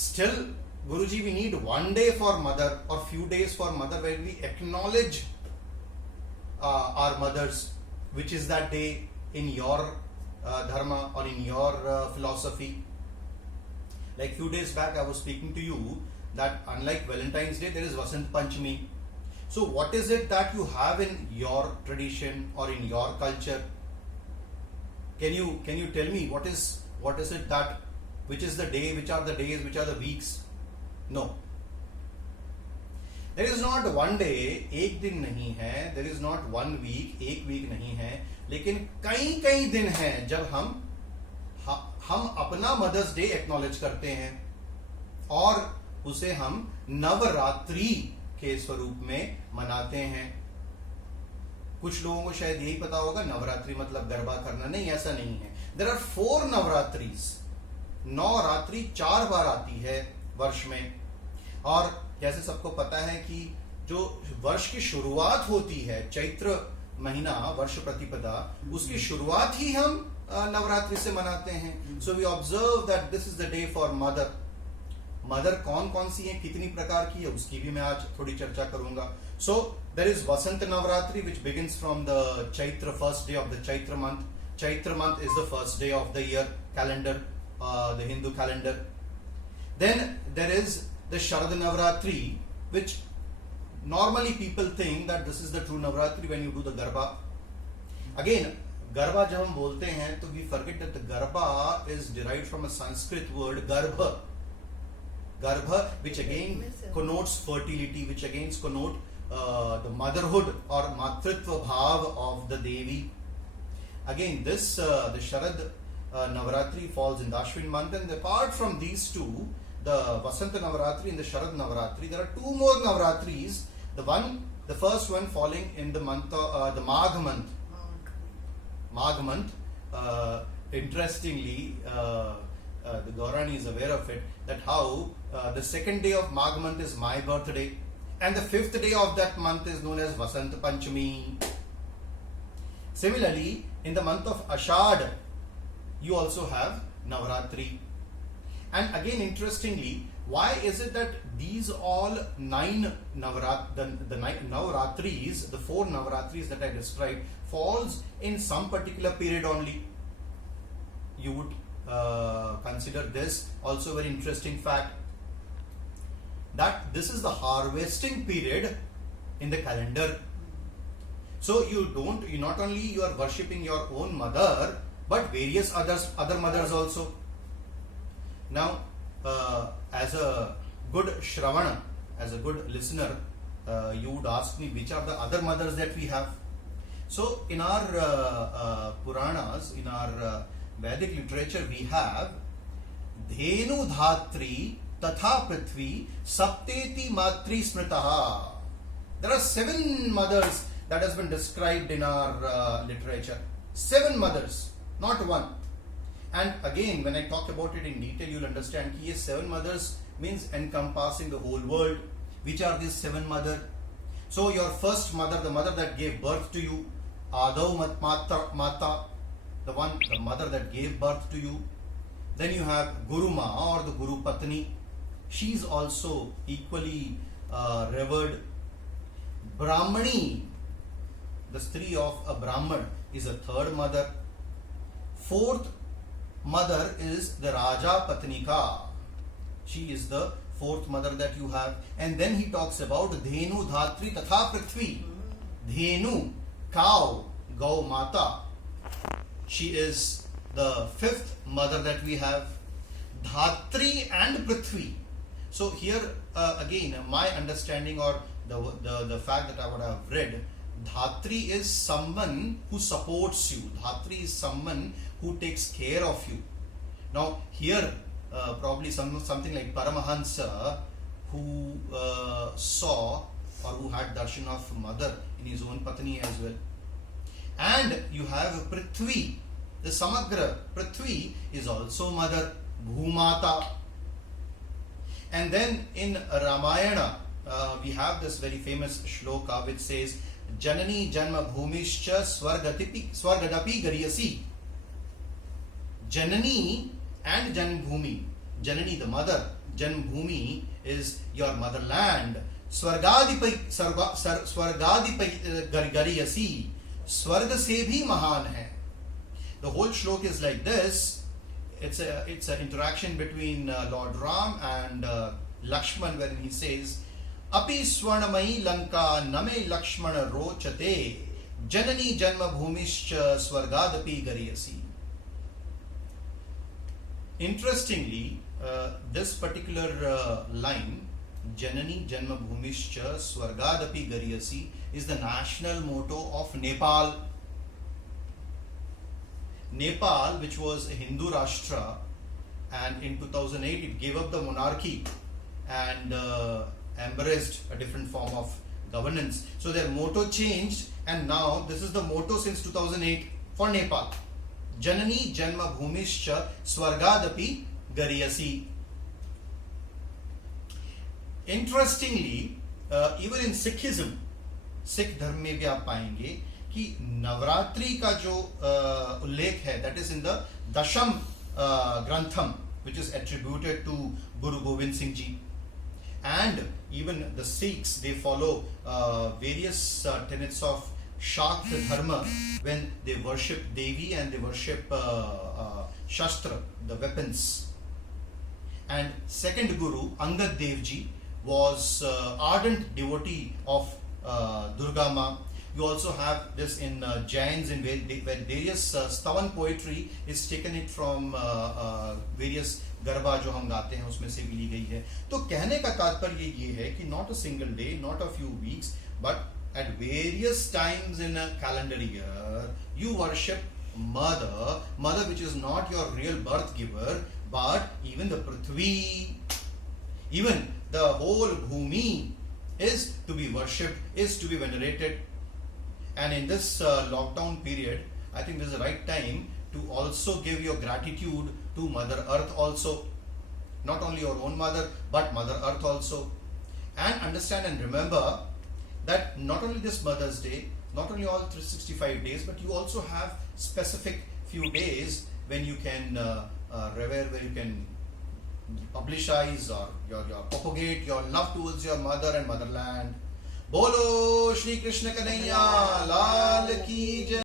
still, Guruji, we need one day for mother or few days for mother where we acknowledge our mothers. Which is that day in your dharma or in your philosophy? Like few days back I was speaking to you that unlike Valentine's Day, there is Vasant Panchami. So what is it that you have in your tradition or in your culture? Can you tell me what is it that, which is the day, which are the days, which are the weeks? No. There is not one day, एक दिन नहीं है. There is not one week, एक week नहीं है. लेकिन कई दिन हैं जब हम अपना मदर्स डे एक्नॉलेज करते हैं और उसे हम नवरात्रि के स्वरूप में मनाते हैं. कुछ लोगों को शायद यही पता होगा नवरात्रि मतलब गरबा करना. नहीं, ऐसा नहीं है. There are 4 नवरात्रिज. 9 रात्रि 4 बार आती है वर्ष में. और जैसे सबको पता है कि जो वर्ष की शुरुआत होती है चैत्र महीना, वर्ष प्रतिपदा, उसकी शुरुआत ही हम नवरात्रि से मनाते हैं. So we observe that this is the day for mother. Mother कौन कौन सी है, कितनी प्रकार की है, उसकी भी मैं आज थोड़ी चर्चा करूंगा. So there is Vasant Navratri which begins from the Chaitra, first day of the Chaitra month. Chaitra month is the first day of the year calendar, the Hindu calendar. Then there is the Sharad Navratri, which normally people think that this is the true Navratri when you do the Garba. Again, Garba जब हम बोलते हैं तो we forget that the Garba is derived from a Sanskrit word Garbha. Garbha, which again connotes fertility, which again connotes the motherhood or matritva bhav of the Devi. Again, this the Sharad Navratri falls in the Ashwin month, and apart from these two, the Vasant Navaratri and the Sharad Navaratri, there are 2 more Navaratris. The first one falling in the month of the Magh month. Magh month. Interestingly, the Gaurani is aware of it, that how the second day of Magh month is my birthday, and the 5th day of that month is known as Vasant Panchami. Similarly, in the month of Ashad, you also have Navaratri. And again, interestingly, why is it that these all 9 Navaratris, the 4 Navaratris that I described, falls in some particular period only? You would consider this also very interesting fact, that this is the harvesting period in the calendar. So you not only you are worshipping your own mother, but various other mothers also. Now, as a good Shravana, as a good listener, you would ask me which are the other mothers that we have. So, in our Puranas, in our Vedic literature, we have Dhenu Dhatri Tatha Prithvi Sapteti Matri Smritaha. There are 7 mothers that has been described in our literature. 7 mothers, not 1. And again, when I talk about it in detail, you'll understand that 7 mothers means encompassing the whole world. Which are these 7 mothers? So your first mother, the mother that gave birth to you, Adav Mata, the mother that gave birth to you. Then you have Guru Ma or the Guru Patni. She is also equally revered. Brahmani, the Stree of a Brahman, is a 3rd mother. 4th mother is the Raja Patnika. She is the 4th mother that you have. And then he talks about Dhenu Dhatri Tatha Prithvi. Dhenu, cow, Gau Mata. She is the 5th mother that we have. Dhatri and Prithvi. So here again, my understanding or the fact that I would have read, Dhatri is someone who supports you. Dhatri is someone who takes care of you. Now here probably something like Paramahansa, who saw or who had darshan of mother in his own Patni as well. And you have Prithvi, the Samagra. Prithvi is also mother, Bhumata. And then in Ramayana, we have this very famous shloka which says, Janani Janma Bhumishcha Swargadapi Garyasi. Janani and Janbhumi. Janani, the mother, Janmabhoomi is your motherland. Swargadipai gariyasi, Swarga se bhi mahan hai. The whole shlok is like this. It's an interaction between Lord Ram and Lakshman, wherein he says, Api swarnamayi lanka name Lakshmana rochate janani janma bhumischa swargadapi gariyasi. Interestingly, this particular line, Janani Janma Bhumischa Swargadapi Gariyasi, is the national motto of Nepal. Nepal, which was a Hindu Rashtra, and in 2008 it gave up the monarchy and embraced a different form of governance. So their motto changed, and now this is the motto since 2008 for Nepal. Janani Janma Bhumischa Swargadapi Gariyasi. Interestingly, even in Sikhism, Sikh धर्म में भी आप पाएंगे कि नवरात्रि का जो उल्लेख है, that is in the Dasham Grantham, which is attributed to Guru Gobind Singh Ji. And even the Sikhs, they follow various tenets of Shakta Dharma when they worship Devi and they worship Shastra, the weapons. And second Guru, Angad Dev Ji, was ardent devotee of Durga Ma. You also have this in Jains, in where various Stavan poetry is taken it from various garba जो हम गाते हैं उसमें से भी ली गई है. तो कहने का तात्पर्य ये है कि not a single day, not a few weeks, but at various times in a calendar year, you worship mother which is not your real birth giver, but even the Prithvi, even the whole Bhumi is to be worshipped, is to be venerated. And in this lockdown period, I think this is the right time to also give your gratitude to Mother Earth also. Not only your own mother, but Mother Earth also. And understand and remember that not only this Mother's Day, not only all 365 days, but you also have specific few days when you can revere, where you can publicize or your propagate your love towards your mother and motherland. Bolo Shri Krishna Kanhaiya Lal Ki Jai.